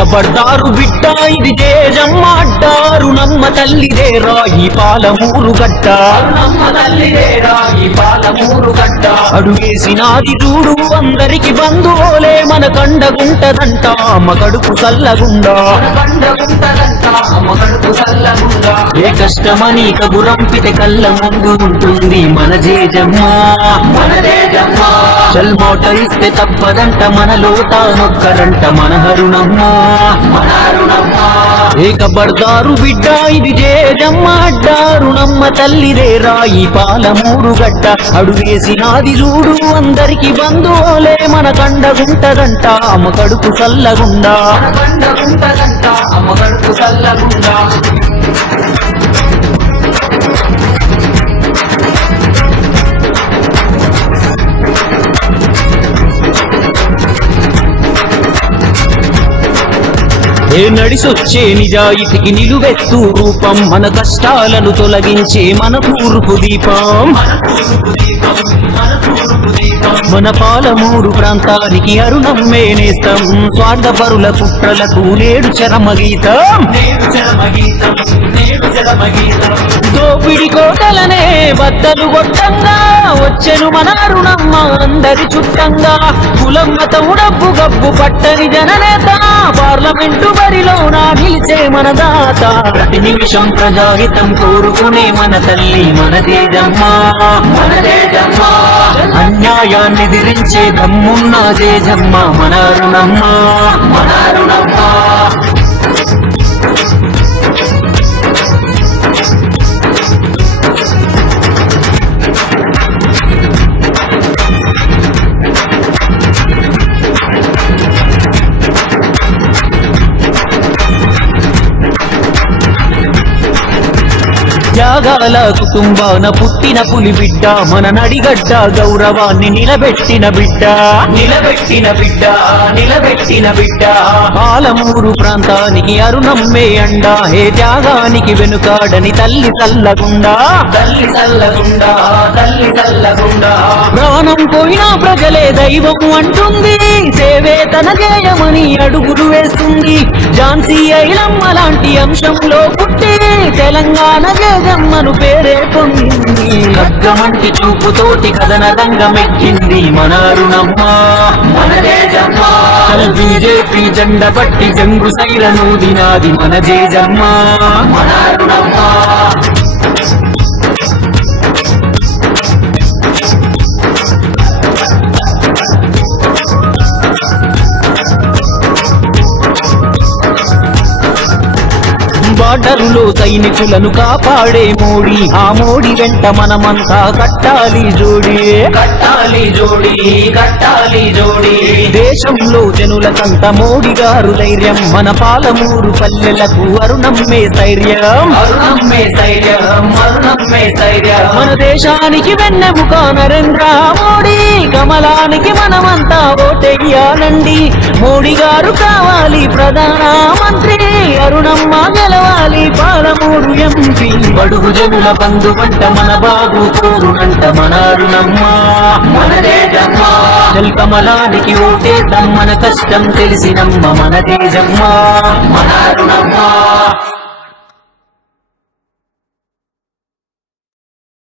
ఏకబడ్డారు బిడ్డ ఇది తేజమ్మ అడ్డారు. నమ్మ తల్లిదే రాయి పాలమూరు గడ్డ. నమ్మ తల్లిదేరా ఈ పాలమూరు గడ్డ అడుగేసినాది చూడు అందరికి బంధువులే మన కండగుంటదంట అమ్మ కడుపు చల్లగుండా. ఏ కష్టమని కబురంపితే కళ్ళ ముందు ఉంటుంది మన జేజమ్మా. మనదేజమ్మ చల్మోట ఇస్తే తప్పదంట మనలో తానొక్కరంట మన హరుణమ్మా ఏ కబడ్దారు బిడ్డ ఇది జేజమ్మ అడ్డారుణమ్మ తల్లిదే రాయి పాలమూరు గడ్డ అడుగేసినాది చూడు అందరికి బంధువులే మన కండగుంటదంట అమ్మ కడుపు చల్లగుండా మన పండగుంటదంట చల్లగుండా ఏ నడిసొచ్చే నిజాయితీకి నిలువెత్తు రూపం మన కష్టాలను తొలగించే మన పూర్పు దీపం. మన పాలమూరు ప్రాంతానికి అరుణమ్మే నేస్తం స్వార్థపరుల కుట్రలకు నేడు చరమగీతం. దోపిడి కోటలనే బద్దలు కొట్టంగా వచ్చెను మన అరుణమ్మ అందరి చుట్టంగా. కులం మతం డబ్బు గబ్బు పట్టని జననేత. పార్లమెంటు బరిలో నా నిలిచే మన దాత. ప్రతి నిమిషం ప్రజాహితం కోరుకునే మన తల్లి మన తేజమ్మ. మనదేజమ్మ అన్యాయాన్ని దిరించే దమ్మున్న తేజమ్మ మన అరుణమ్మ. మనరుణమ్మ త్యాగాల కుటుంబాన పుట్టిన పులి బిడ్డ మన నడిగడ్డ గౌరవాన్ని నిలబెట్టిన బిడ్డ. నిలబెట్టిన బిడ్డ నిలబెట్టిన బిడ్డ. పాలమూరు ప్రాంతానికి అరుణమ్మే అండ హే త్యాగానికి వెనుకాడని తల్లి చల్లగుండా తల్లి చల్లగుండా తల్లి చల్లగుండా ప్రాణం పోయినా ప్రజలే దైవం అంటుంది. సేవే తన జయమని అడుగులు వేస్తుంది. ఝాన్సీ ఐలమ్మ లాంటి అంశంలో పుట్టి తెలంగాణ జగమ్మను పేరే పొందింది. ఖడ్గమంటి చూపుతోటి కథన రంగమెక్కింది మన అరుణమ్మ. బీజేపీ జెండ పట్టి జంగు సైరను దినాది మన జేజమ్మ మనరుణమ్మ బార్డరులో సైనికులను కాపాడే మోడీ. ఆ మోడీ వెంట మనమంతా కట్టాలి జోడి. కట్టాలి జోడి కట్టాలి జోడి. దేశంలో జనులకంత మోడీ గారు ధైర్యం. మన పాలమూరు పల్లెలకు అరుణమ్మే ధైర్యం. అరుణమ్మే ధైర్యం అరుణమ్మే ధైర్యం మన దేశానికి వెన్నెముక నరేంద్ర మోడీ కమలానికి మనమంతా ఓటెయ్యాలండి మోడీ గారు కావాలి ప్రధానమంత్రి అరుణమ్మ గెలవాలి పాలమూరు ఎంపీ. బడుగు జనుల బంధు వంట మన బాబు కోరునంట మన అరుణమ్మ. జల్ కమలానికి ఓటేద్దాం మన కష్టం తెలిసినమ్మ మన తేజమ్మ. మనరుణమ్మ